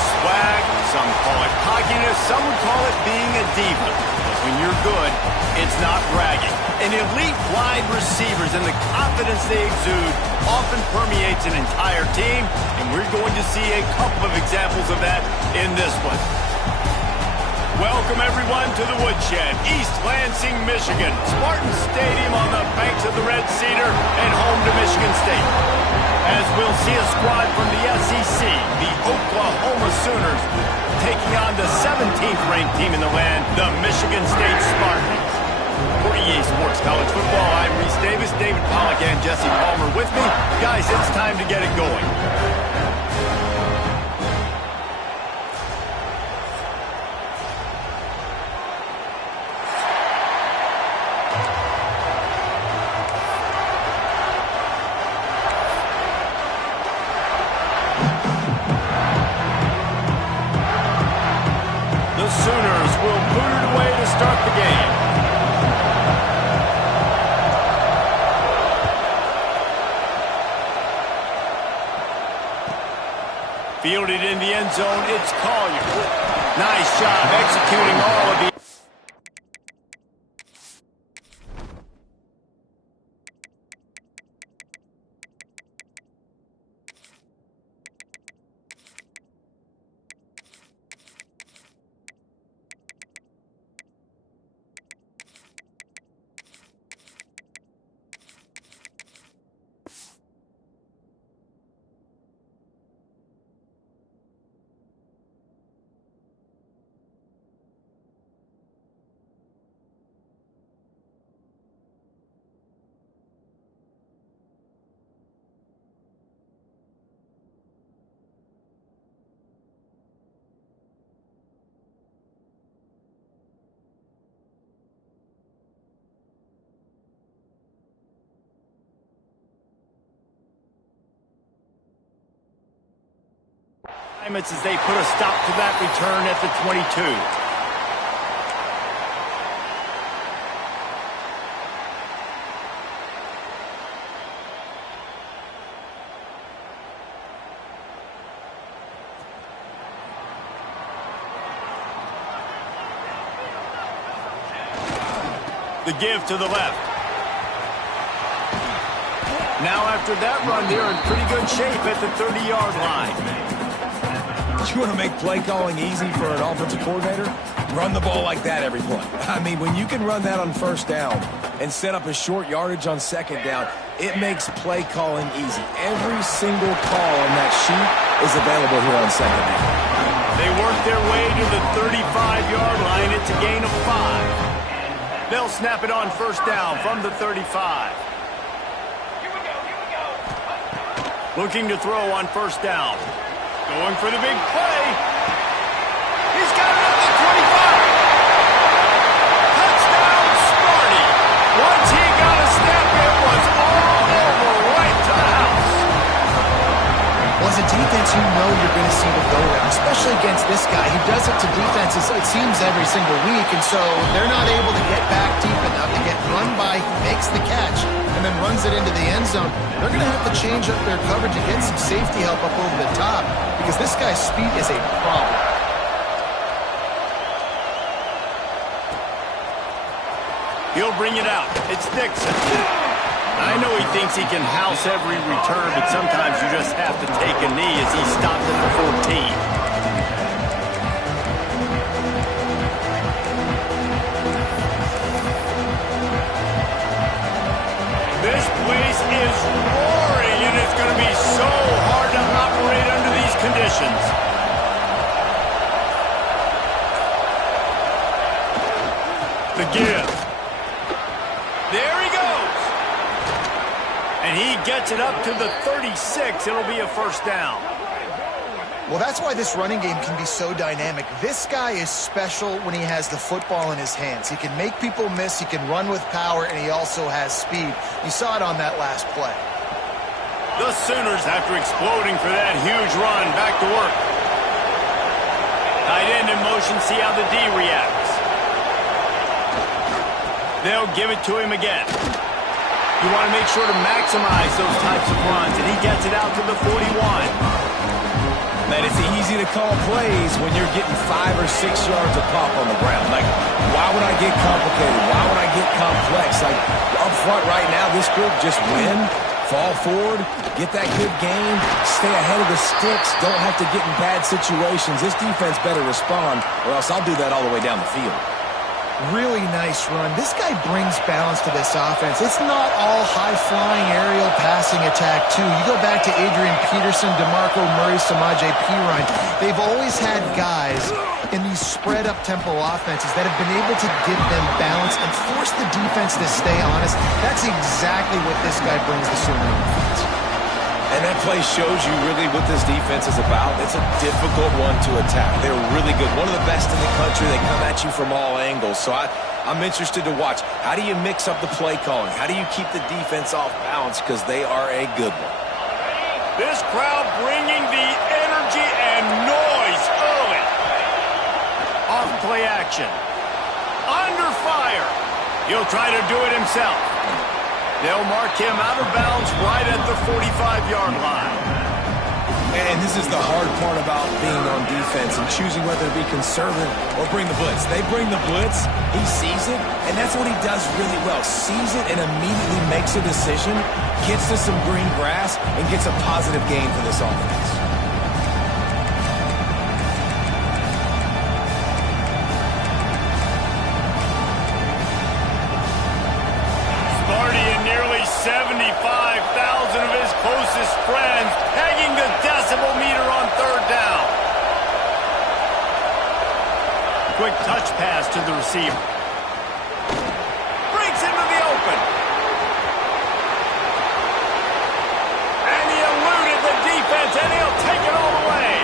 swag, some call it cockiness, some would call it being a diva. But when you're good, it's not bragging. And elite wide receivers and the confidence they exude often permeates an entire team, and we're going to see a couple of examples of that in this one. Welcome, everyone, to the Woodshed, East Lansing, Michigan. Spartan Stadium on the banks of the Red Cedar and home to Michigan State. As we'll see a squad from the SEC, the Oklahoma Sooners, taking on the 17th ranked team in the land, the Michigan State Spartans. For EA Sports College Football, I'm Reese Davis, David Pollack, and Jesse Palmer with me. Guys, it's time to get it going. Sooners will boot it away to start the game. Fielded in the end zone, it's Collier. Nice job executing all of the... As they put a stop to that return at the 22. The give to the left. Now after that run, they're in pretty good shape at the 30-yard line. You want to make play calling easy for an offensive coordinator? Run the ball like that every play. I mean, when you can run that on first down and set up a short yardage on second down, it makes play calling easy. Every single call on that sheet is available here on second down. They work their way to the 35-yard line. It's a gain of 5. They'll snap it on first down from the 35. Looking to throw on first down. Going for the big play. He's got it at the 25. Touchdown, Sparty. Once he got a step, it was all over right to the house. Well, as a defense, you know you're going to see the go-around, especially against this guy. He does it to defenses, it seems, every single week, and so they're not able to get back deep enough to get run by. He makes the catch and then runs it into the end zone. They're going to have to change up their coverage and get some safety help up over the top because this guy's speed is a problem. He'll bring it out. It's Dixon. I know he thinks he can house every return, but sometimes you just have to take a knee as he stops at the 14. This place is roaring, and it's going to be so hard to operate under these conditions. The give. There he goes. And he gets it up to the 36. It'll be a first down. Well, that's why this running game can be so dynamic. This guy is special when he has the football in his hands. He can make people miss, he can run with power, and he also has speed. You saw it on that last play. The Sooners, after exploding for that huge run, back to work. Tight end in motion, see how the D reacts. They'll give it to him again. You want to make sure to maximize those types of runs, and he gets it out to the 41. Man, it's easy to call plays when you're getting 5 or 6 yards of pop on the ground. Like, why would I get complicated? Why would I get complex? Like, up front right now, this group just win, fall forward, get that good game, stay ahead of the sticks, don't have to get in bad situations. This defense better respond, or else I'll do that all the way down the field. Really nice run. This guy brings balance to this offense. It's not all high-flying aerial passing attack, too. You go back to Adrian Peterson, DeMarco Murray, Samaje Perine. They've always had guys in these spread-up tempo offenses that have been able to give them balance and force the defense to stay honest. That's exactly what this guy brings to Sooner offense. And that play shows you really what this defense is about. It's a difficult one to attack. They're really good. One of the best in the country. They come at you from all angles. So I'm interested to watch. How do you mix up the play calling? How do you keep the defense off balance? Because they are a good one. This crowd bringing the energy and noise early. Off play action. Under fire. He'll try to do it himself. They'll mark him out of bounds right at the 45-yard line. And this is the hard part about being on defense and choosing whether to be conservative or bring the blitz. They bring the blitz, he sees it, and that's what he does really well. Sees it and immediately makes a decision, gets to some green grass, and gets a positive gain for this offense. Sparty and nearly 75,000 of his closest friends pegging the decibel meter on third down. Quick touch pass to the receiver. Breaks into the open. And he eluded the defense, and he'll take it all the way.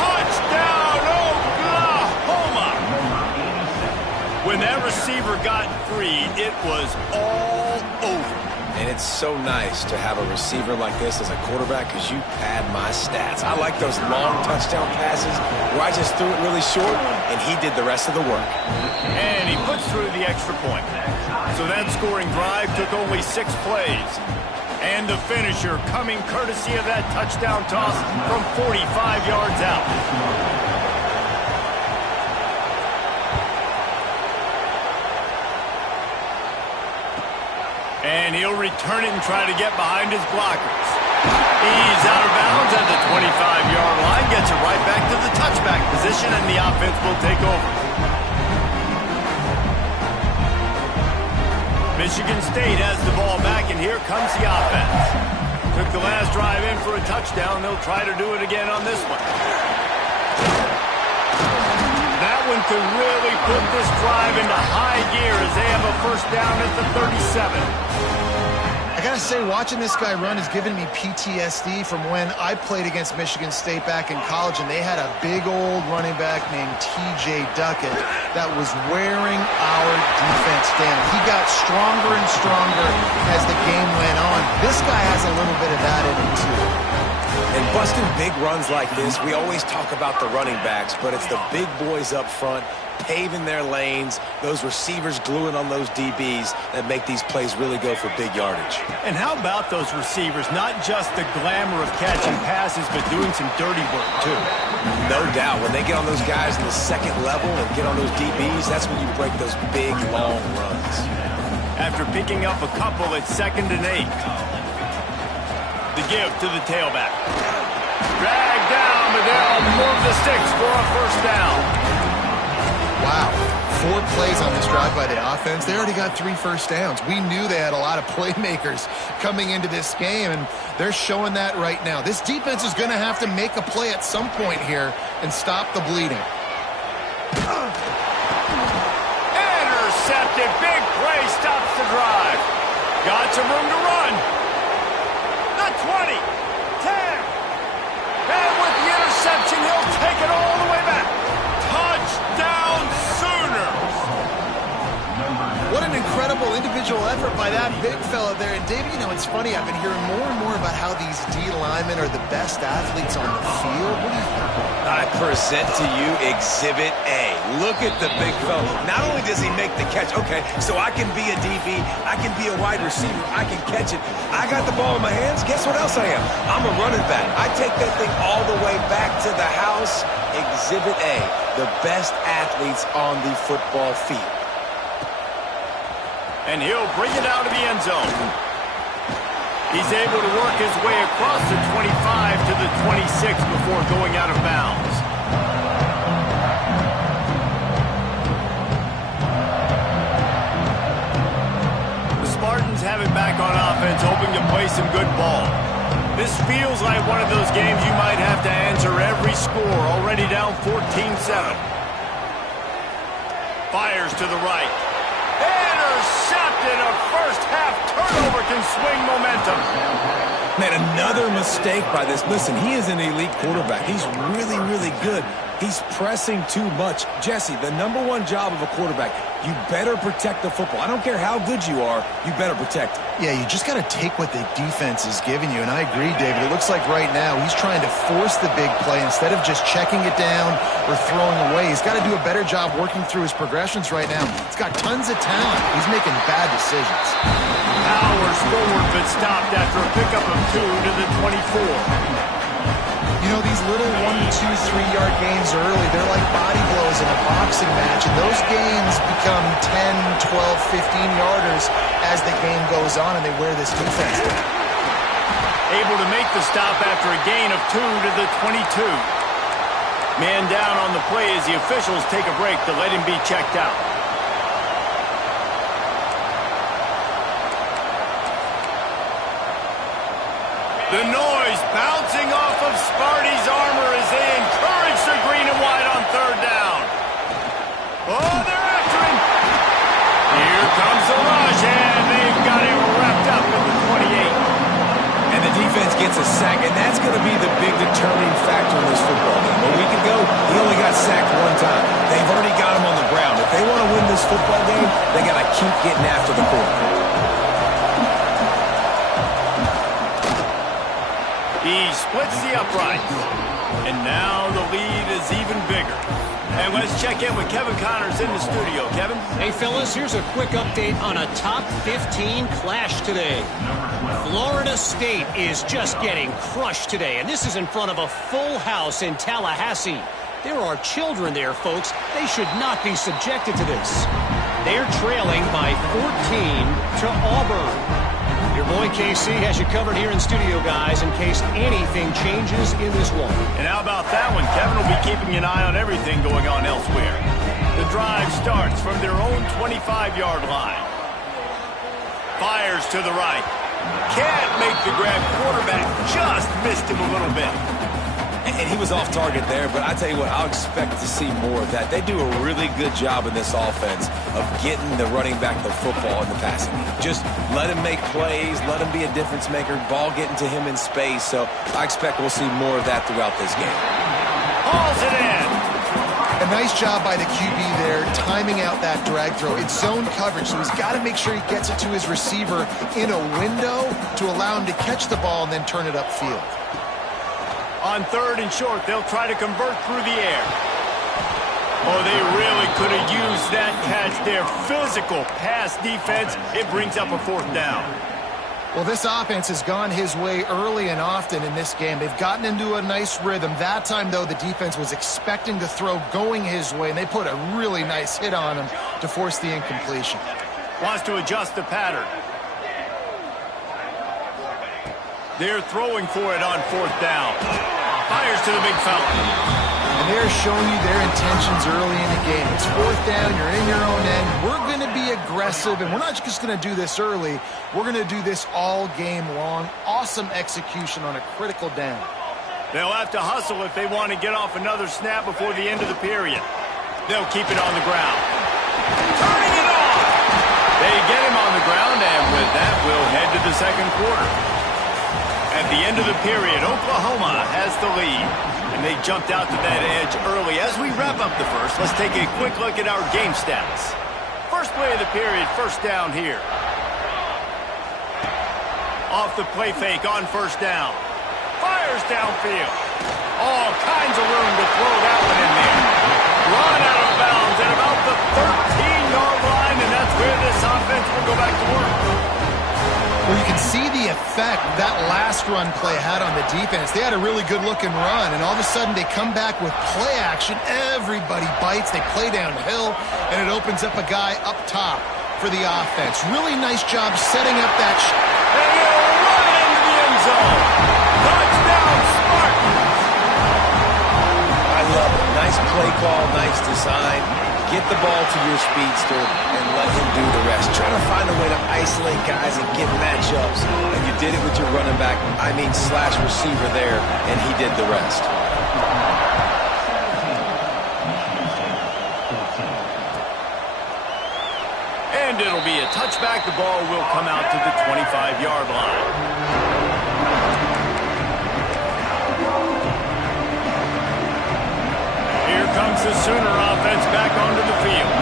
Touchdown, Oklahoma! When that receiver got free, it was all over. And it's so nice to have a receiver like this as a quarterback because you pad my stats. I like those long touchdown passes where I just threw it really short and he did the rest of the work. And he puts through the extra point. So that scoring drive took only 6 plays. And the finisher coming courtesy of that touchdown toss from 45 yards out. And he'll return it and try to get behind his blockers. He's out of bounds at the 25-yard line. Gets it right back to the touchback position, and the offense will take over. Michigan State has the ball back, and here comes the offense. Took the last drive in for a touchdown. They'll try to do it again on this one. That one could really put this drive into high gear as they have a first down at the 37. I gotta say, watching this guy run has given me PTSD from when I played against Michigan State back in college, and they had a big old running back named T.J. Duckett that was wearing our defense down. He got stronger and stronger as the game went on. This guy has a little bit of that in him, too. And busting big runs like this, we always talk about the running backs, but it's the big boys up front paving their lanes, those receivers gluing on those DBs that make these plays really go for big yardage. And how about those receivers? Not just the glamour of catching passes, but doing some dirty work, too. No doubt. When they get on those guys in the second level and get on those DBs, that's when you break those big, long runs. After picking up a couple, it's 2nd and 8. The give to the tailback. Dragged down, but they'll move the sticks for a first down. Wow, 4 plays on this drive by the offense. They already got 3 first downs. We knew they had a lot of playmakers coming into this game, and they're showing that right now. This defense is going to have to make a play at some point here and stop the bleeding. Intercepted. Big play stops the drive. Got some room to run. The 20, 10. And with the interception, he'll take it all the way back. Touchdown, Sooners! What an incredible individual effort by that big fella there. And, Dave, you know, it's funny. I've been hearing more and more about how these D linemen are the best athletes on the field. What do you think? I present to you Exhibit A. Look at the big fella. Not only does he make the catch, okay, so I can be a DB, I can be a wide receiver, I can catch it. I got the ball in my hands. Guess what else I am? I'm a running back. I take that thing all the way back to the house. Exhibit A, the best athletes on the football field. And he'll bring it out of the end zone. He's able to work his way across the 25 to the 26 before going out of bounds. The Spartans have it back on offense, hoping to play some good ball. This feels like one of those games you might have to answer every score, already down 14-7. Fires to the right. Intercepted. A first-half turnover can swing momentum. Man, another mistake by this. Listen, he is an elite quarterback. He's really, really good. He's pressing too much. Jesse, the #1 job of a quarterback, you better protect the football. I don't care how good you are, you better protect it. Yeah, you just got to take what the defense is giving you. And I agree, David. It looks like right now he's trying to force the big play instead of just checking it down or throwing away. He's got to do a better job working through his progressions right now. He's got tons of talent. He's making bad decisions. Powers forward, but stopped after a pickup of 2 to the 24. You know, these little 1, 2, 3-yard gains early, they're like body blows in a boxing match, and those gains become 10, 12, 15-yarders as the game goes on, and they wear this defense down. Able to make the stop after a gain of 2 to the 22. Man down on the play as the officials take a break to let him be checked out. The noise bouncing off of Sparty's armor as they encourage the green and white on third down. Oh, they're after him. Here comes the rush, and they've got him wrapped up at the 28. And the defense gets a sack, and that's going to be the big determining factor in this football game. A week ago, he only got sacked 1 time. They've already got him on the ground. If they want to win this football game, they got to keep getting after the quarterback. He splits the uprights, and now the lead is even bigger. And let's check in with Kevin Connors in the studio. Kevin? Hey, fellas, here's a quick update on a top 15 clash today. Florida State is just getting crushed today, and this is in front of a full house in Tallahassee. There are children there, folks. They should not be subjected to this. They're trailing by 14 to Auburn. Your boy KC has you covered here in studio, guys, in case anything changes in this one. And how about that one? Kevin will be keeping an eye on everything going on elsewhere. The drive starts from their own 25-yard line. Fires to the right. Can't make the grab. Quarterback just missed him a little bit. And he was off target there, but I tell you what, I'll expect to see more of that. They do a really good job in this offense of getting the running back the football in the passing game. Just let him make plays, let him be a difference maker, ball getting to him in space. So I expect we'll see more of that throughout this game. Hauls it in. A nice job by the QB there, timing out that drag throw. It's zone coverage, so he's got to make sure he gets it to his receiver in a window to allow him to catch the ball and then turn it upfield. On 3rd and short, they'll try to convert through the air. Oh, they really could have used that catch there. Physical pass defense. It brings up a 4th down. Well, this offense has gone his way early and often in this game. They've gotten into a nice rhythm. That time, though, the defense was expecting the throw going his way, and they put a really nice hit on him to force the incompletion. Wants to adjust the pattern. They're throwing for it on 4th down. Fires to the big fella. And they're showing you their intentions early in the game. It's 4th down, you're in your own end. We're going to be aggressive, and we're not just going to do this early. We're going to do this all game long. Awesome execution on a critical down. They'll have to hustle if they want to get off another snap before the end of the period. They'll keep it on the ground. Turning it on! They get him on the ground, and with that, we'll head to the 2nd quarter. At the end of the period, Oklahoma has the lead, and they jumped out to that edge early. As we wrap up the first, let's take a quick look at our game stats. First play of the period, 1st down here. Off the play fake on 1st down. Fires downfield. All kinds of room to throw that one in there. Run out of bounds at about the 13-yard line, and that's where this offense will go back to work. Well, you can see the effect that last run play had on the defense. They had a really good-looking run, and all of a sudden they come back with play action. Everybody bites. They play downhill, and it opens up a guy up top for the offense. Really nice job setting up that. And he'll run into the end zone. Touchdown, Spartans. I love it. Nice play call, nice design. Get the ball to your speedster and let him do the rest. Try to find a way to isolate guys and get matchups. And you did it with your running back, slash receiver there, and he did the rest. And it'll be a touchback. The ball will come out to the 25-yard line. Here comes the Sooner offense back onto the field.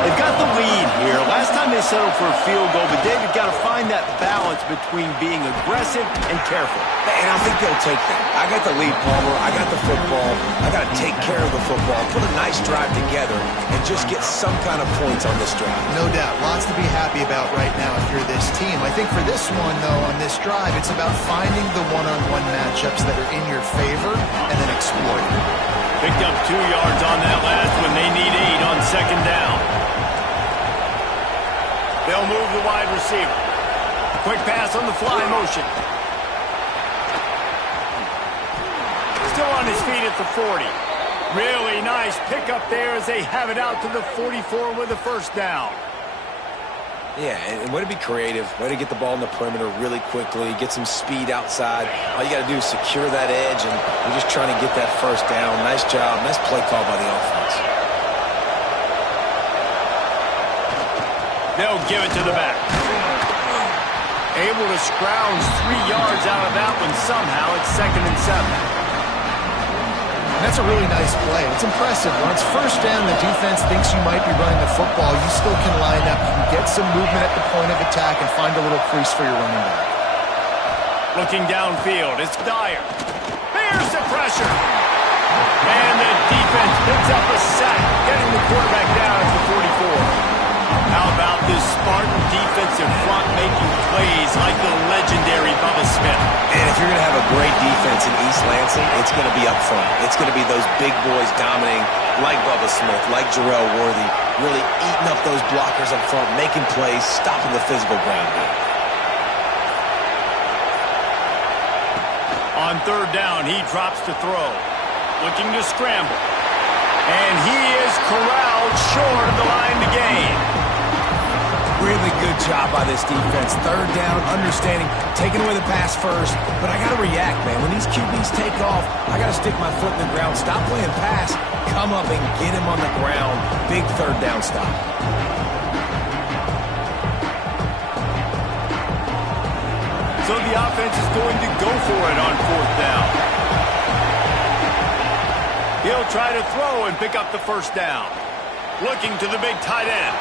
They've got the lead here. Last time they settled for a field goal, but David got to find that balance between being aggressive and careful. And I think they'll take that. I got the lead, Palmer. I got the football. I got to take care of the football, put a nice drive together, and just get some kind of points on this drive. No doubt. Lots to be happy about right now if you're this team. I think for this one, though, on this drive, it's about finding the one-on-one matchups that are in your favor and then exploiting them. Picked up 2 yards on that last one. They need 8 on second down. They'll move the wide receiver. Quick pass on the fly motion. Still on his feet at the 40. Really nice pickup there as they have it out to the 44 with a first down. Yeah, and way to be creative. Way to get the ball in the perimeter really quickly, get some speed outside. All you got to do is secure that edge, and you're just trying to get that first down. Nice job. Nice play call by the offense. They'll give it to the back. Able to scrounge 3 yards out of that one somehow. It's 2nd and 7. That's a really nice play. It's impressive. When it's first down, the defense thinks you might be running the football. You still can line up. You can get some movement at the point of attack and find a little crease for your running back. Looking downfield, it's Dyer. Here's the pressure. And the defense picks up a sack, getting the quarterback down at the 44. How about this Spartan defensive front making plays like the legendary Bubba Smith? And if you're going to have a great defense in East Lansing, it's going to be up front. It's going to be those big boys dominating like Bubba Smith, like Jarrell Worthy, really eating up those blockers up front, making plays, stopping the physical ground game. On third down, he drops to throw. Looking to scramble. And he is corralled short of the line to gain. Really good job by this defense. Third down, understanding, taking away the pass first. But I got to react, man. When these QBs take off, I got to stick my foot in the ground. Stop playing pass. Come up and get him on the ground. Big third down stop. So the offense is going to go for it on fourth down. He'll try to throw and pick up the first down. Looking to the big tight end.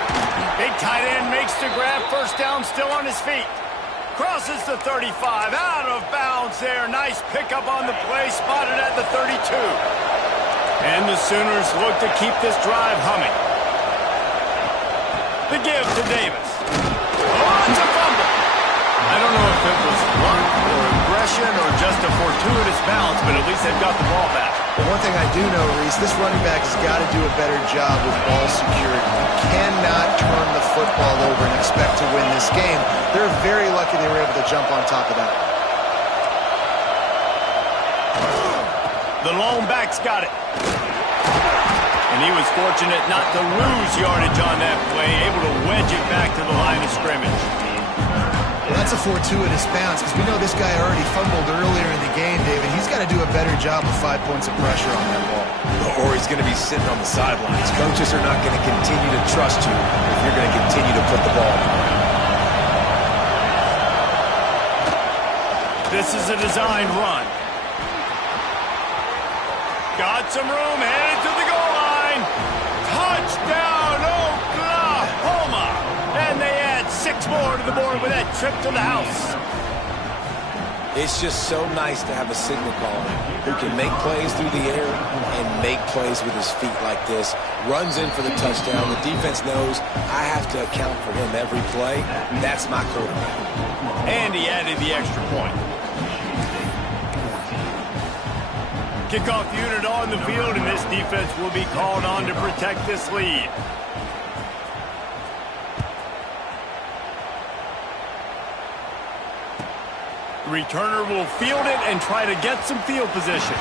Big tight end makes the grab. First down, still on his feet. Crosses the 35. Out of bounds there. Nice pickup on the play. Spotted at the 32. And the Sooners look to keep this drive humming. The give to Davis. Oh, it's a fumble. I don't know if it was luck or aggression or just a fortuitous bounce, but at least they've got the ball back. But one thing I do know, Reese, this running back has got to do a better job with ball security. You cannot turn the football over and expect to win this game. They're very lucky they were able to jump on top of that. The lone back's got it. And he was fortunate not to lose yardage on that play, able to wedge it back to the line of scrimmage. Well, that's a fortuitous bounce because we know this guy already fumbled earlier in the game, David. He's got to do a better job with 5 points of pressure on that ball. Or he's going to be sitting on the sidelines. Coaches are not going to continue to trust you if you're going to continue to put the ball on the ground. This is a designed run. Got some room, headed to the goal line. Touchdown, Oklahoma! And they add 6 more to the board with that trip to the house. It's just so nice to have a signal caller who can make plays through the air and make plays with his feet like this. Runs in for the touchdown. The defense knows I have to account for him every play. That's my quarterback. And he added the extra point. Kickoff unit on the field, and this defense will be called on to protect this lead. The returner will field it and try to get some field position.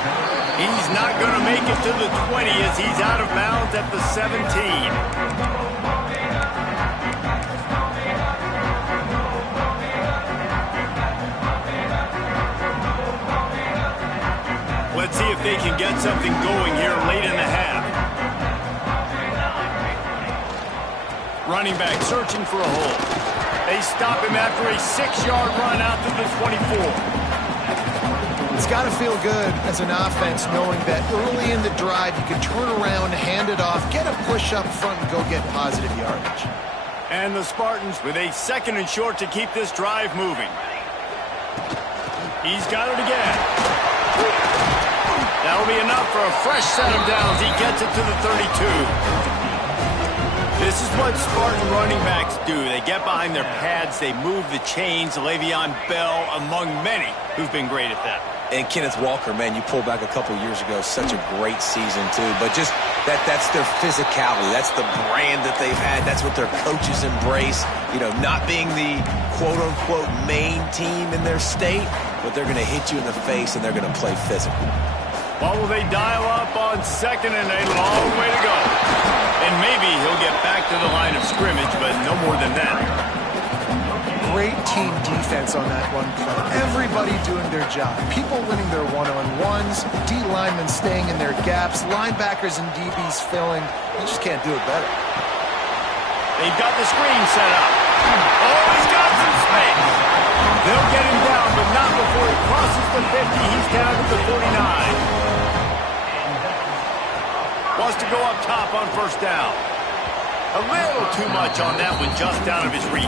He's not going to make it to the 20 as he's out of bounds at the 17. Let's see if they can get something going here late in the half. Running back searching for a hole. They stop him after a 6-yard run out to the 24. It's got to feel good as an offense knowing that early in the drive you can turn around, hand it off, get a push up front, and go get positive yardage. And the Spartans with a 2nd and short to keep this drive moving. He's got it again. That'll be enough for a fresh set of downs. He gets it to the 32. This is what Spartan running backs do. They get behind their pads, they move the chains. Le'Veon Bell, among many, who've been great at that. And Kenneth Walker, man, you pulled back a couple years ago, such a great season too. But just that's their physicality. That's the brand that they've had. That's what their coaches embrace. You know, not being the quote-unquote main team in their state, but they're going to hit you in the face and they're going to play physical. What will they dial up on 2nd and a long way to go? And maybe he'll get back to the line of scrimmage, but no more than that. Great team defense on that one play. Everybody doing their job. People winning their one-on-ones, D linemen staying in their gaps, linebackers and DBs filling. You just can't do it better. They've got the screen set up. Oh, he's got some space. They'll get him down, but not before he crosses the 50. He's down to the 49. Wants to go up top on 1st down. A little too much on that one, just out of his reach.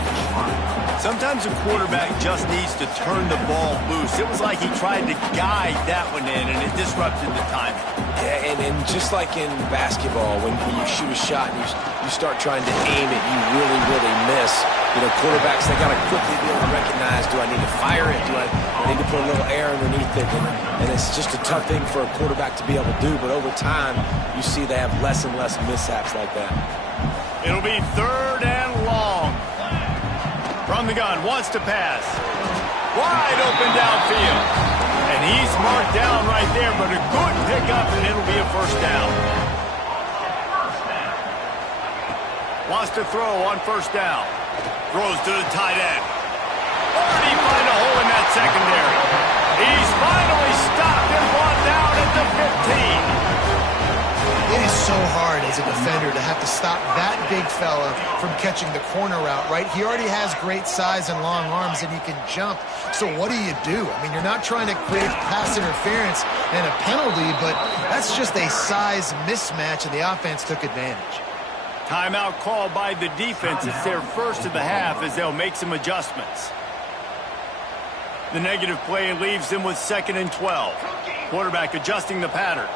Sometimes a quarterback just needs to turn the ball loose. It was like he tried to guide that one in, and it disrupted the timing. Yeah, and just like in basketball, when you shoot a shot and you start trying to aim it, you really miss. You know, quarterbacks, they got to quickly be able to recognize, do I need to fire it? Do I need to put a little air underneath it? And it's just a tough thing for a quarterback to be able to do. But over time, you see they have less and less mishaps like that. It'll be 3rd and long. From the gun, wants to pass. Wide open downfield. And he's marked down right there, but a good pickup, and it'll be a 1st down. Wants to throw on 1st down. Throws to the tight end. Or did he find a hole in that secondary? He's finally stopped and brought down at the 15. It is so hard as a defender to have to stop that big fella from catching the corner route, right? He already has great size and long arms, and he can jump. So what do you do? I mean, you're not trying to create pass interference and a penalty, but that's just a size mismatch, and the offense took advantage. Timeout called by the defense. It's their 1st of the half as they'll make some adjustments. The negative play leaves them with 2nd and 12. Quarterback adjusting the pattern.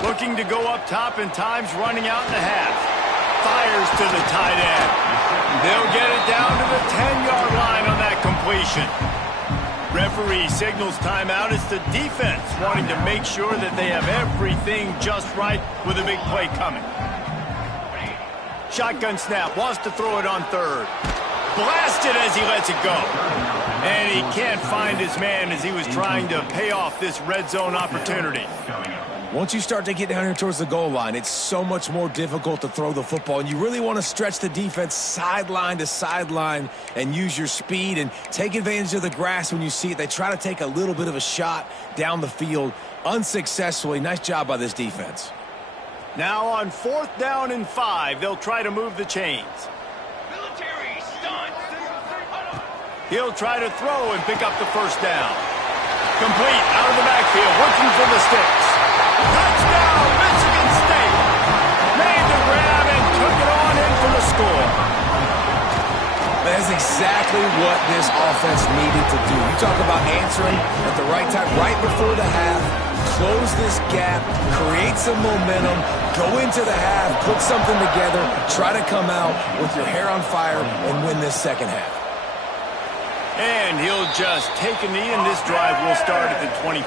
Looking to go up top, and time's running out in the half. Fires to the tight end. They'll get it down to the 10-yard line on that completion. Referee signals timeout. It's the defense wanting to make sure that they have everything just right with a big play coming. Shotgun snap, wants to throw it on 3rd. Blasted as he lets it go. And he can't find his man as he was trying to pay off this red zone opportunity. Once you start to get down here towards the goal line, it's so much more difficult to throw the football, and you really want to stretch the defense sideline to sideline and use your speed and take advantage of the grass when you see it. They try to take a little bit of a shot down the field unsuccessfully. Nice job by this defense. Now on 4th down and 5, they'll try to move the chains. He'll try to throw and pick up the 1st down. Complete out of the backfield, looking for the sticks. Touchdown, Michigan State! Made the grab and took it on in for the score. As is exactly what this offense needed to do. You talk about answering at the right time, right before the half, close this gap, create some momentum, go into the half, put something together, try to come out with your hair on fire and win this second half. And he'll just take a knee, and this drive will start at the 25.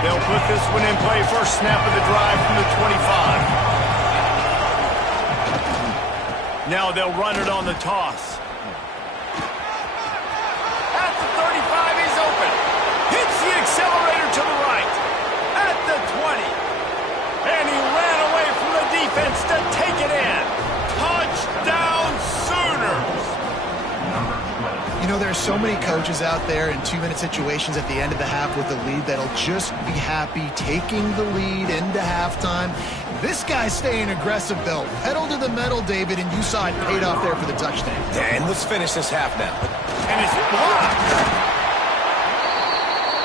They'll put this one in play. First snap of the drive from the 25. Now they'll run it on the toss. At the 35, he's open. Hits the accelerator to the right. At the 20. And he ran away from the defense to take it in. Touchdown Sooners! You know, there's so many coaches out there in 2-minute situations at the end of the half with the lead that'll just be happy taking the lead into halftime. This guy's staying aggressive, though. Pedal to the metal, David, and you saw it paid off there for the touchdown. And let's finish this half now. And it's blocked.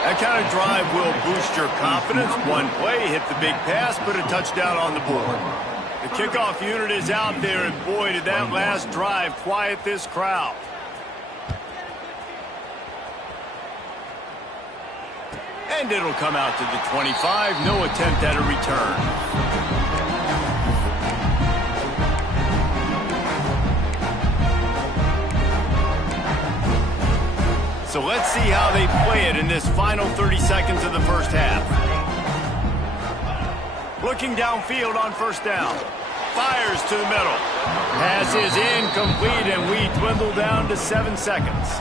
That kind of drive will boost your confidence. One play, hit the big pass, put a touchdown on the board. The kickoff unit is out there, and boy, did that last drive quiet this crowd. And it'll come out to the 25. No attempt at a return. So let's see how they play it in this final 30 seconds of the first half. Looking downfield on first down. Fires to the middle. Pass is incomplete, and we dwindle down to 7 seconds.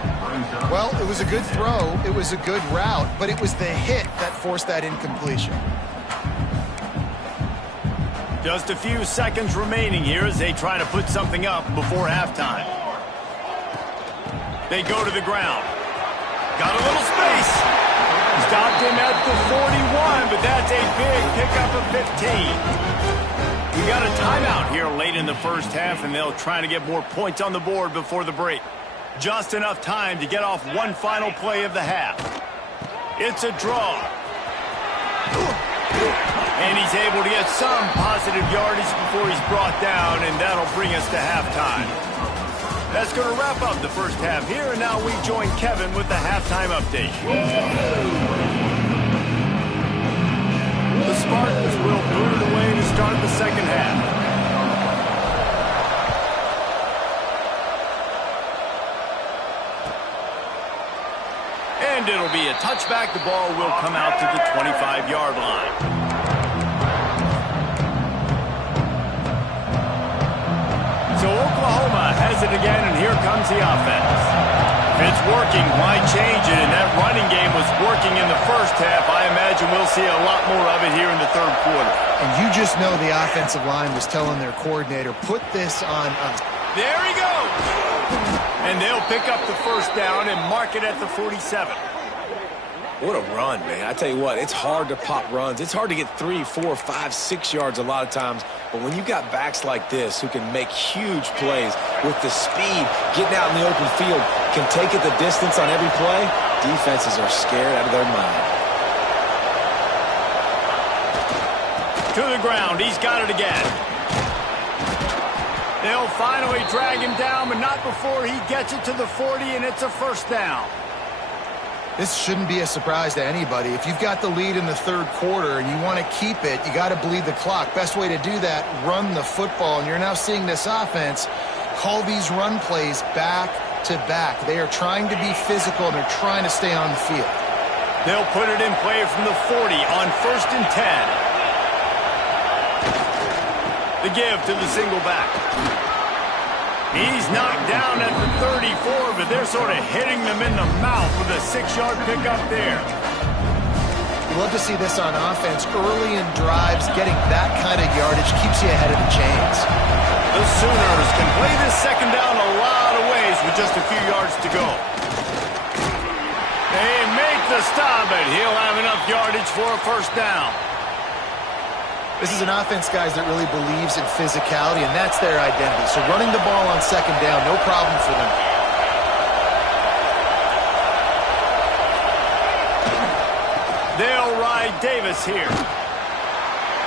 Well, it was a good throw. It was a good route, but it was the hit that forced that incompletion. Just a few seconds remaining here as they try to put something up before halftime. They go to the ground. Got a little space. Stopped him at the 41, but that's a big pickup of 15. We got a timeout here late in the first half, and they'll try to get more points on the board before the break. Just enough time to get off one final play of the half. It's a draw. And he's able to get some positive yardage before he's brought down, and that'll bring us to halftime. That's going to wrap up the first half here, and now we join Kevin with the halftime update. The Spartans will boot it away to start the second half. And it'll be a touchback. The ball will come out to the 25-yard line. So Oklahoma has it again, and here comes the offense. If it's working, why change it? And that running game was working in the first half. I imagine we'll see a lot more of it here in the third quarter. And you just know the offensive line was telling their coordinator, put this on us. There he goes! And they'll pick up the first down and mark it at the 47. What a run, man. I tell you what, it's hard to pop runs. It's hard to get 3, 4, 5, 6 yards a lot of times. But when you've got backs like this who can make huge plays with the speed, getting out in the open field, can take it the distance on every play, defenses are scared out of their mind. To the ground. He's got it again. They'll finally drag him down, but not before he gets it to the 40, and it's a first down. This shouldn't be a surprise to anybody. If you've got the lead in the third quarter and you want to keep it, you got to bleed the clock. Best way to do that, run the football. And you're now seeing this offense call these run plays back to back. They are trying to be physical, and they're trying to stay on the field. They'll put it in play from the 40 on 1st and 10. The give to the single back. He's knocked down at the 34, but they're sort of hitting them in the mouth with a 6-yard pickup there. You love to see this on offense. Early in drives, getting that kind of yardage keeps you ahead of the chains. The Sooners can play this second down a lot of ways with just a few yards to go. They make the stop, but he'll have enough yardage for a first down. This is an offense, guys, that really believes in physicality, and that's their identity. So running the ball on second down, no problem for them. Davis here.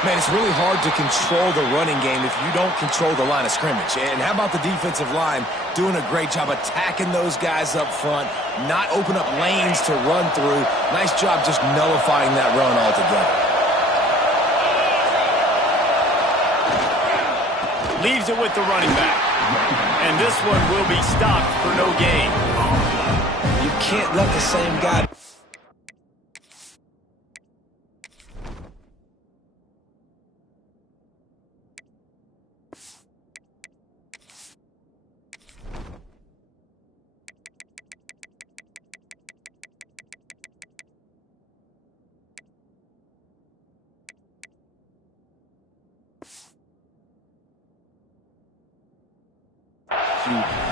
Man, it's really hard to control the running game if you don't control the line of scrimmage. And how about the defensive line doing a great job attacking those guys up front, not open up lanes to run through. Nice job just nullifying that run altogether. Leaves it with the running back. And this one will be stopped for no gain. You can't let the same guy...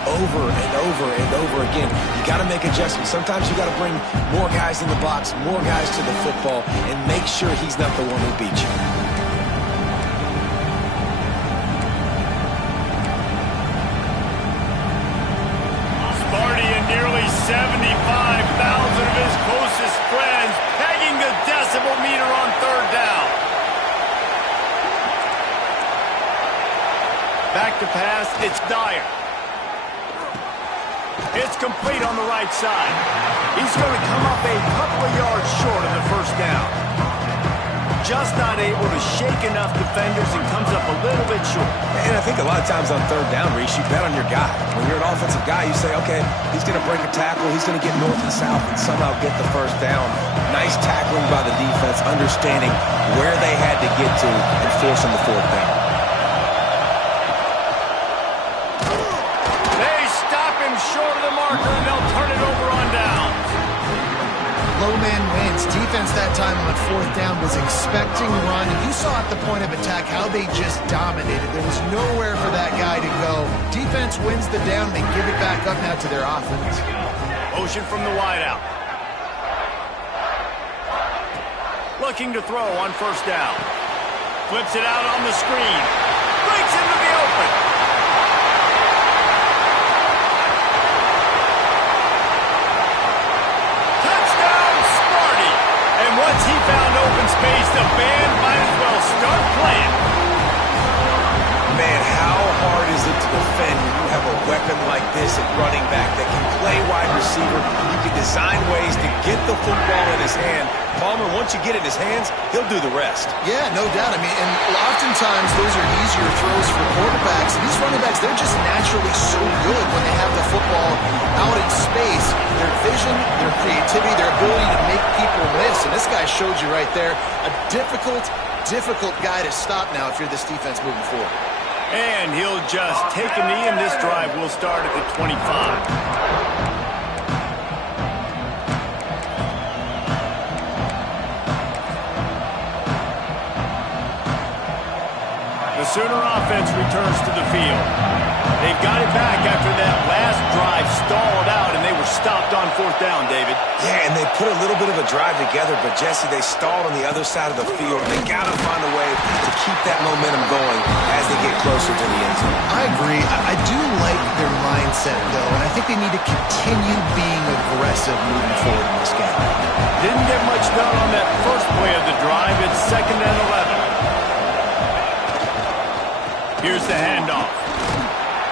over and over and over again. You got to make adjustments. Sometimes you got to bring more guys in the box, more guys to the football, and make sure he's not the one who beat you. Sparty and nearly 75,000 of his closest friends pegging the decibel meter on third down. Back to pass, it's Dyer. It's complete on the right side. He's going to come up a couple of yards short of the first down. Just not able to shake enough defenders and comes up a little bit short. And I think a lot of times on third down, Reese, you bet on your guy. When you're an offensive guy, you say, okay, he's going to break a tackle, he's going to get north and south and somehow get the first down. Nice tackling by the defense, understanding where they had to get to and forcing the fourth down. Short of the marker, and they'll turn it over on downs. Low man wins. Defense that time on fourth down was expecting run. And you saw at the point of attack how they just dominated. There was nowhere for that guy to go. Defense wins the down. They give it back up now to their offense. Motion from the wideout. Looking to throw on first down. Flips it out on the screen. Breaks into the open. Once he found open space, the band might as well start playing. Man, how hard is it to defend when you have a weapon like this at running back that can play wide receiver? You can design ways to get the football in his hand. Palmer, once you get it in his hands, he'll do the rest. Yeah, no doubt. I mean, and oftentimes those are easier throws for quarterbacks. And these running backs, they're just naturally so good when they have the football out in space. Their vision, their creativity, their ability to make people miss. And this guy showed you right there, a difficult guy to stop now if you're this defense moving forward. And he'll just take a knee, and this drive will start at the 25. The Sooner offense returns to the field. They've got it back after that last drive stalled out, and they were stopped on fourth down, David. Yeah, and they put a little bit of a drive together, but, Jesse, they stalled on the other side of the field. They got to find a way to keep that momentum going as they get closer to the end zone. I agree. I do like their mindset, though, and I think they need to continue being aggressive moving forward in this game. Didn't get much done on that first play of the drive. It's 2nd and 11. Here's the handoff.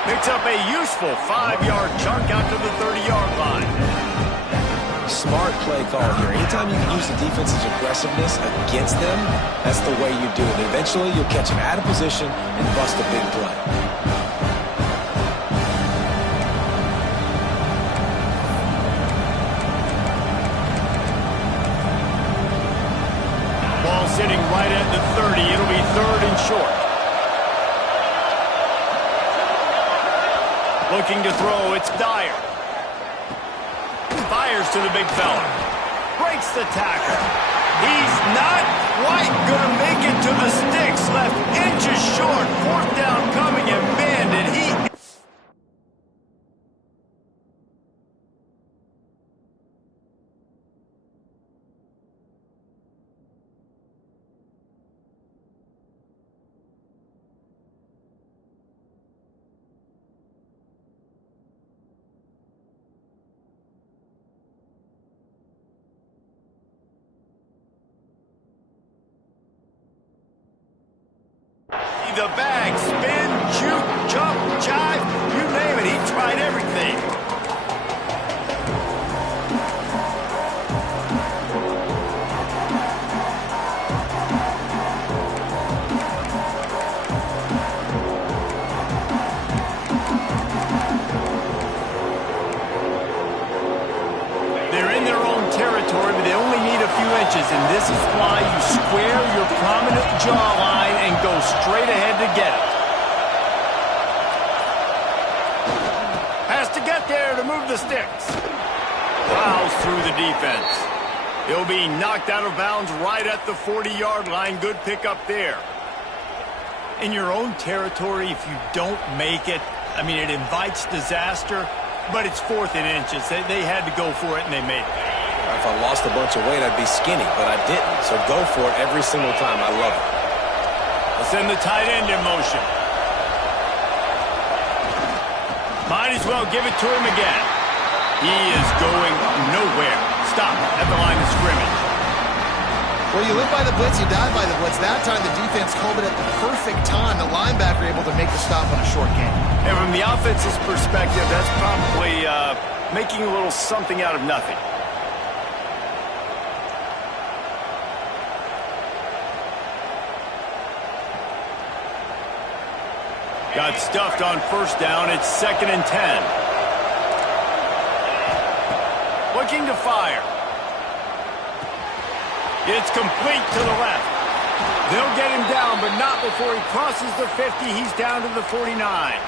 Picks up a useful 5-yard chunk out to the 30-yard line. Smart play call here. Anytime you can use the defense's aggressiveness against them, that's the way you do it. Eventually, you'll catch them out of position and bust a big play. Ball sitting right at the 30. It'll be 3rd and short. Looking to throw, it's Dyer. Fires to the big fella. Breaks the tackle. He's not quite going to make it to the sticks. Left inches short. 4th down coming, and man, did he... the bag. Spin, juke, jump, jive, you name it. He tried everything. But they only need a few inches, and this is why you square your prominent jawline and go straight ahead to get it. Has to get there to move the sticks. Plows through the defense. He'll be knocked out of bounds right at the 40-yard line. Good pickup there. In your own territory, if you don't make it, I mean, it invites disaster, but it's 4th and inches. They had to go for it, and they made it. If I lost a bunch of weight, I'd be skinny, but I didn't. So go for it every single time. I love it. Let's send the tight end in motion. Might as well give it to him again. He is going nowhere. Stop at the line of scrimmage. Well, you live by the blitz, you die by the blitz. That time the defense called it at the perfect time. The linebacker able to make the stop on a short gain. And from the offense's perspective, that's probably making a little something out of nothing. Got stuffed on 1st down. It's 2nd and 10. Looking to fire. It's complete to the left. They'll get him down, but not before he crosses the 50. He's down to the 49.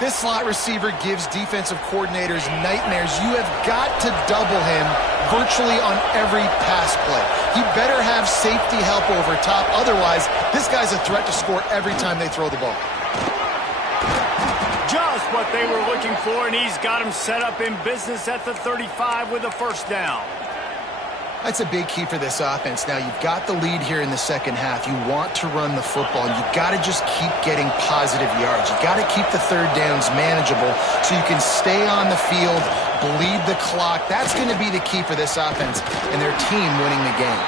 This slot receiver gives defensive coordinators nightmares. You have got to double him virtually on every pass play. He better have safety help over top. Otherwise, this guy's a threat to score every time they throw the ball. Just what they were looking for, and he's got him set up in business at the 35 with a 1st down. That's a big key for this offense. Now, you've got the lead here in the second half. You want to run the football, and you've got to just keep getting positive yards. You've got to keep the 3rd downs manageable so you can stay on the field, bleed the clock. That's going to be the key for this offense and their team winning the game.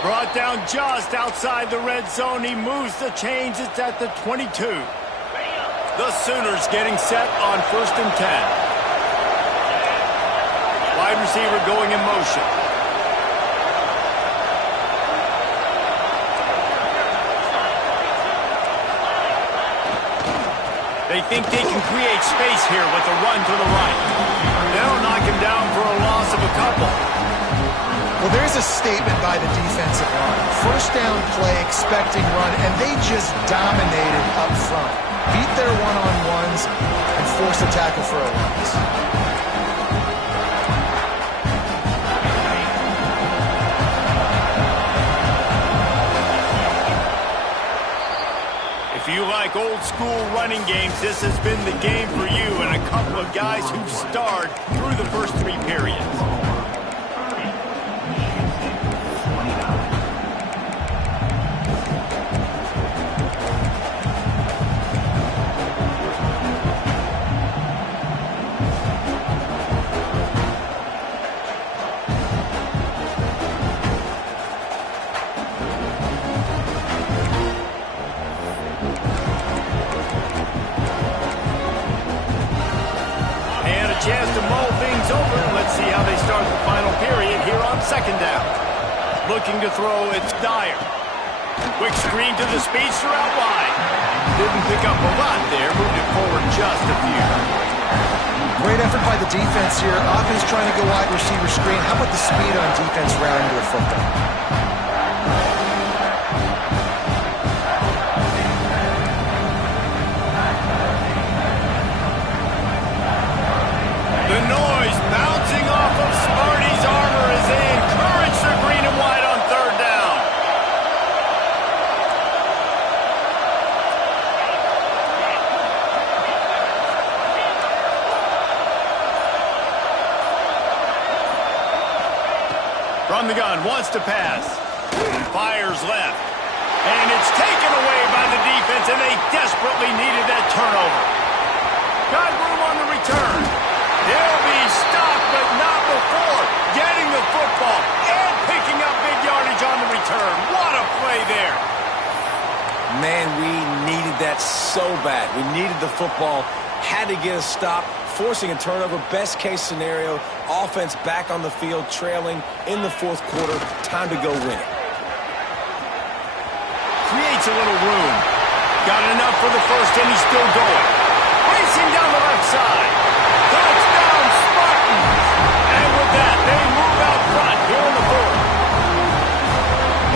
Brought down just outside the red zone. He moves the chains. It's at the 22. The Sooners getting set on 1st and 10. Wide receiver going in motion. They think they can create space here with a run to the right. They'll knock him down for a loss of a couple. Well, there's a statement by the defensive line. 1st down play, expecting run, and they just dominated up front. Beat their one-on-ones and force a tackle for a loss. If you like old-school running games, this has been the game for you and a couple of guys who've starred through the first 3 periods. Chance to mull things over. Let's see how they start the final period here on 2nd down. Looking to throw, it's Dyer. Quick screen to the speedster out wide. Didn't pick up a lot there. Moved it forward just a few. Great effort by the defense here. Offense trying to go wide receiver screen. How about the speed on defense rounding to the football? The noise bouncing off of Smarty's armor as they encourage the green and white on 3rd down. From the gun, wants to pass. Fires left. And it's taken away by the defense, and they desperately needed that turnover. Got room on the return. He'll be stopped, but not before getting the football and picking up big yardage on the return. What a play there. Man, so bad. We needed the football, had to get a stop, forcing a turnover. Best case scenario, offense back on the field, trailing in the fourth quarter. Time to go win it. Creates a little room. Got enough for the first, and he's still going. Racing down the left side. Touchdown, Spartans! And with that, they move out front here in the fourth.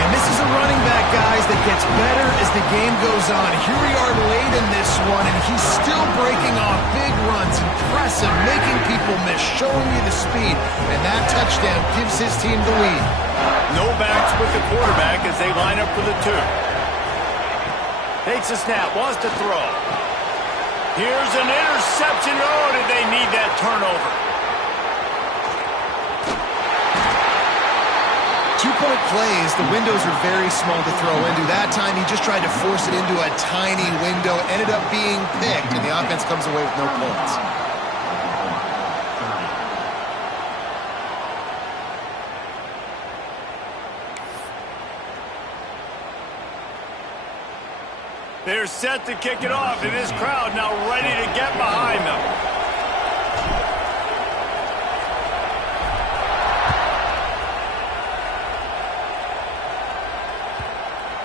And this is a running back, guys, that gets better as the game goes on. Here we are late in this one, and he's still breaking off big runs, impressive, making people miss, showing you the speed. And that touchdown gives his team the lead. No backs with the quarterback as they line up for the two. Takes a snap, wants to throw. Here's an interception. Oh, did they need that turnover? 2-point plays, the windows are very small to throw into. That time, he just tried to force it into a tiny window, ended up being picked, and the offense comes away with no points. They're set to kick it off, and this crowd now ready to get behind them.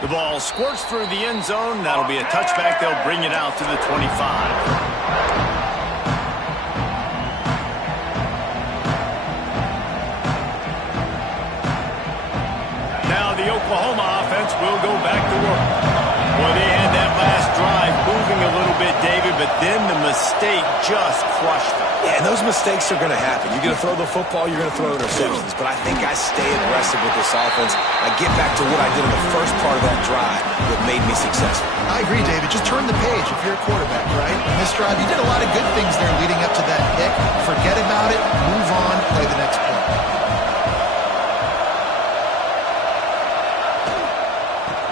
The ball squirts through the end zone. That'll be a touchback. They'll bring it out to the 25. Oklahoma offense will go back to work. Well, they had that last drive moving a little bit, David, but then the mistake just crushed them. Yeah, and those mistakes are going to happen. You're going to throw the football, you're going to throw interceptions. But I think I stay aggressive with this offense. I get back to what I did in the first part of that drive that made me successful. I agree, David. Just turn the page if you're a quarterback, right? In this drive, you did a lot of good things there leading up to that pick. Forget about it, move on, play the next play.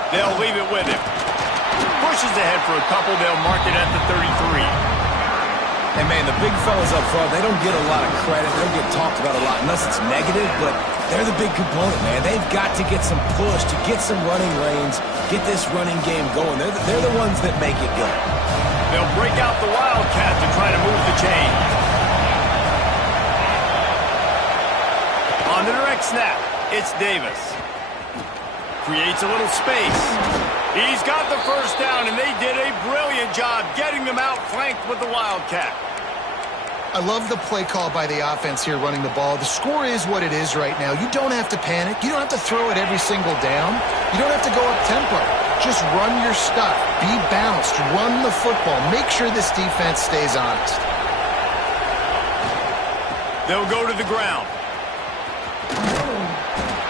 They'll leave it with him. Pushes ahead for a couple. They'll mark it at the 33. Hey, man, the big fellas up front, they don't get a lot of credit. They don't get talked about a lot unless it's negative, but they're the big component, man. They've got to get some push, to get some running lanes, get this running game going. They're the ones that make it go. They'll break out the Wildcat to try to move the chain. On the direct snap, it's Davis. Creates a little space. He's got the first down, and they did a brilliant job getting them out flanked with the Wildcat. I love the play call by the offense here running the ball. The score is what it is right now. You don't have to panic. You don't have to throw it every single down. You don't have to go up tempo. Just run your stuff. Be balanced. Run the football. Make sure this defense stays honest. They'll go to the ground.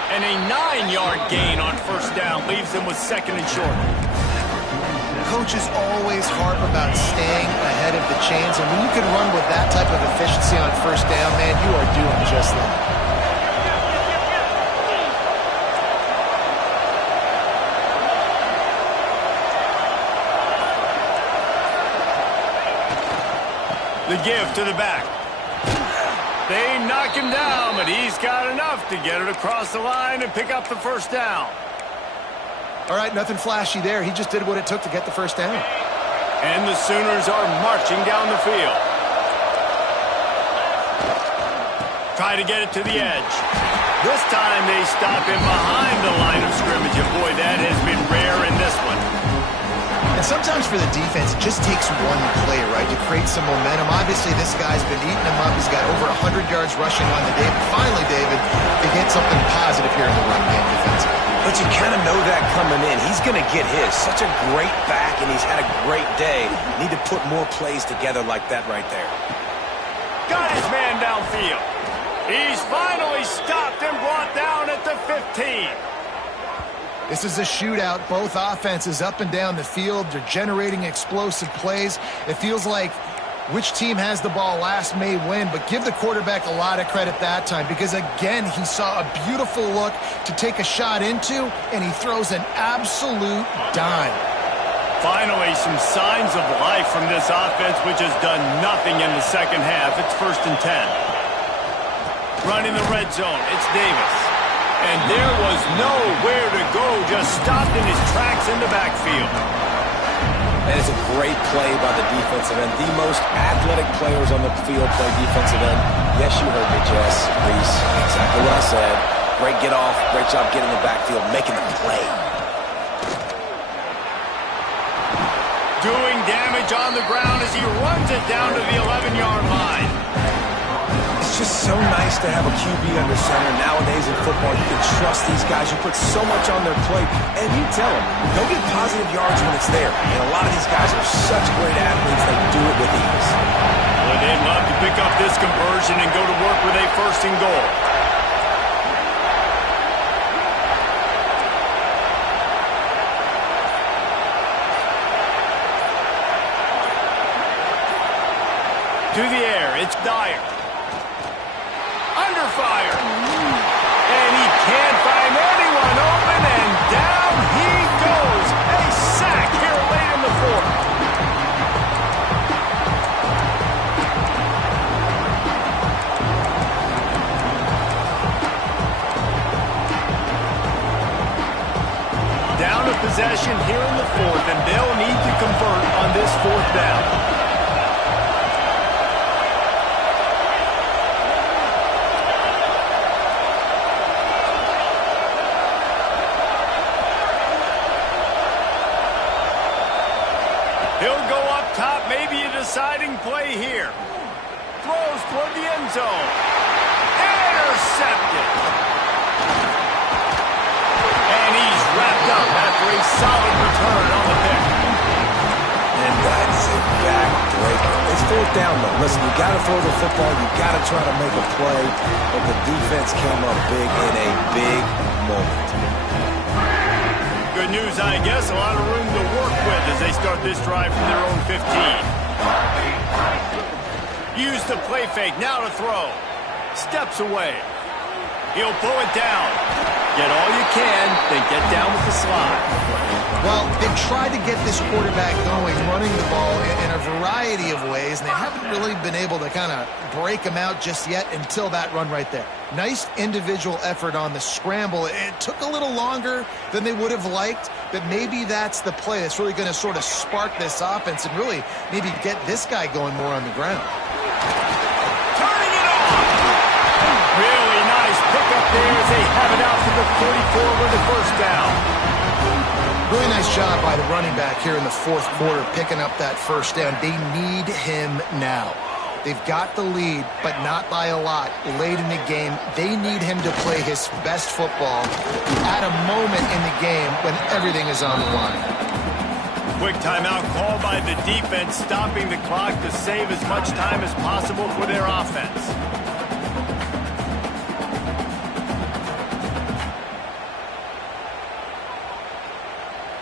And a 9-yard gain on first down leaves them with second and short. Coaches always harp about staying ahead of the chains, and when you can run with that type of efficiency on first down, man, you are doing just that. The give to the back. They knock him down, but he's got enough to get it across the line and pick up the first down. All right, nothing flashy there. He just did what it took to get the first down. And the Sooners are marching down the field. Try to get it to the edge. This time they stop him behind the line of scrimmage, and boy, that has been rare in this one. And sometimes for the defense, it just takes one play, right, to create some momentum. Obviously, this guy's been eating him up. He's got over 100 yards rushing on the day. But finally, David, they get something positive here in the run game defensively. But you kind of know that coming in. He's going to get his. Such a great back, and he's had a great day. Need to put more plays together like that right there. Got his man downfield. He's finally stopped and brought down at the 15. This is a shootout. Both offenses up and down the field. They're generating explosive plays. It feels like which team has the ball last may win, but give the quarterback a lot of credit that time because, again, he saw a beautiful look to take a shot into, and he throws an absolute dime. Finally, some signs of life from this offense, which has done nothing in the second half. It's 1st and 10. Running the red zone, it's Davis. And there was nowhere to go, just stopped in his tracks in the backfield. And it's a great play by the defensive end. The most athletic players on the field play defensive end. Yes, you heard me, Jess, Reese. Exactly what I said. Great get off. Great job getting in the backfield, making the play. Doing damage on the ground as he runs it down to the 11-yard line. It's just so nice to have a QB under center. Nowadays in football, you can trust these guys who put so much on their plate. And you tell them, go get positive yards when it's there. And a lot of these guys are such great athletes, they do it with ease. Well, they'd love to pick up this conversion and go to work with a first and goal. To the air, it's Dyer. Under fire. And he can't find anyone open, and down he goes. A sack here late in the fourth. Down a possession here in the fourth, and they'll need to convert on this fourth down. He'll go up top, maybe a deciding play here. Throws toward the end zone. Intercepted. And he's wrapped up after a solid return on the pick. And that's a backbreaker. It's fourth down, though. Listen, you got to throw the football. You got to try to make a play. But the defense came up big in a big moment. Good news, I guess. A lot of room to work with as they start this drive from their own 15. Use the play fake. Now to throw. Steps away. He'll pull it down. Get all you can, then get down with the slide. Well, they've tried to get this quarterback going, running the ball in a variety of ways, and they haven't really been able to kind of break him out just yet until that run right there. Nice individual effort on the scramble. It took a little longer than they would have liked, but maybe that's the play that's really going to sort of spark this offense and really maybe get this guy going more on the ground. Turning it on! Really nice pickup there as they have it out to the 44 with the first down. Really nice job by the running back here in the fourth quarter, picking up that first down. They need him now. They've got the lead, but not by a lot. Late in the game, they need him to play his best football at a moment in the game when everything is on the line. Quick timeout called by the defense, stopping the clock to save as much time as possible for their offense.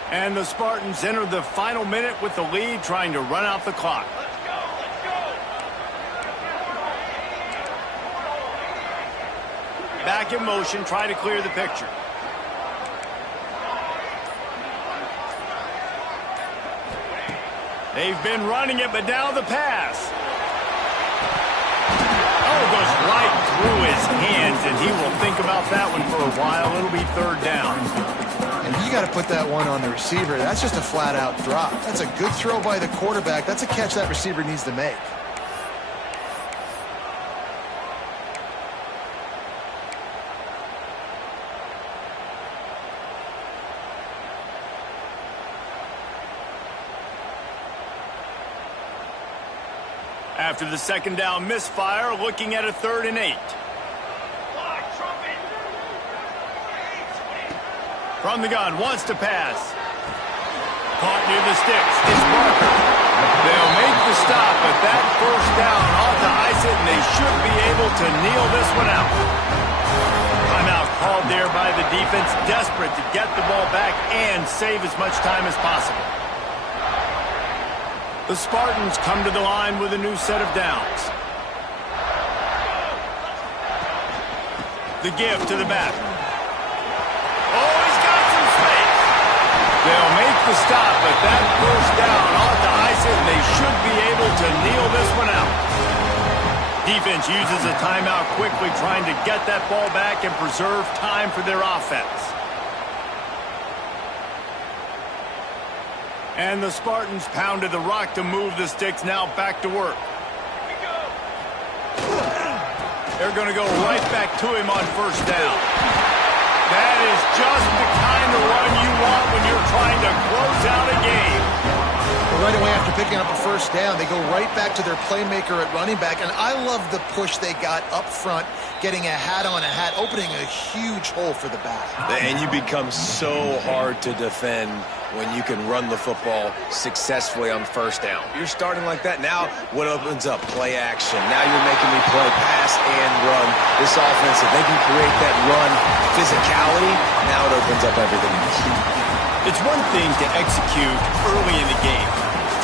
And the Spartans enter the final minute with the lead, trying to run out the clock. Let's go, let's go. Back in motion, try to clear the picture. They've been running it, but now the pass. Oh, goes right through his hands, and he will think about that one for a while. It'll be third down. And you got to put that one on the receiver. That's just a flat-out drop. That's a good throw by the quarterback. That's a catch that receiver needs to make. After the second down misfire, looking at a 3rd and 8. From the gun, wants to pass. Caught near the sticks. It's Parker. They'll make the stop, but that first down ought to ice it, and they should be able to kneel this one out. Timeout called there by the defense, desperate to get the ball back and save as much time as possible. The Spartans come to the line with a new set of downs. The give to the back. Oh, he's got some space. They'll make the stop, but that first down ought to ice it, and they should be able to kneel this one out. Defense uses a timeout quickly, trying to get that ball back and preserve time for their offense. And the Spartans pounded the rock to move the sticks. Now back to work. They're going to go right back to him on first down. That is just the kind of run you want when you're trying to close out a game. Right away after picking up a first down, they go right back to their playmaker at running back. And I love the push they got up front, getting a hat on a hat, opening a huge hole for the back. And you become so hard to defend when you can run the football successfully on first down. You're starting like that. Now what opens up? Play action. Now you're making me play pass and run. This offense, if they can create that run physicality, now it opens up everything else. It's one thing to execute early in the game.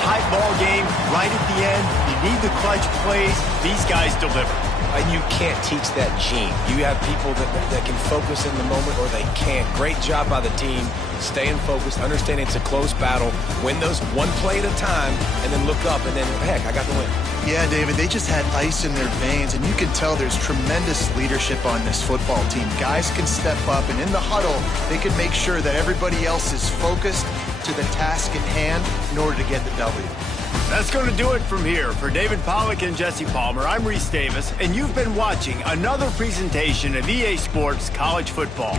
Tight ball game, right at the end. You need the clutch plays. These guys deliver. And you can't teach that gene. You have people that can focus in the moment or they can't. Great job by the team, staying focused, understanding it's a close battle, win those one play at a time, and then look up and then, heck, I got the win. Yeah, David, they just had ice in their veins, and you can tell there's tremendous leadership on this football team. Guys can step up, and in the huddle, they can make sure that everybody else is focused to the task at hand in order to get the W. That's going to do it from here. For David Pollack and Jesse Palmer, I'm Reese Davis, and you've been watching another presentation of EA Sports College Football.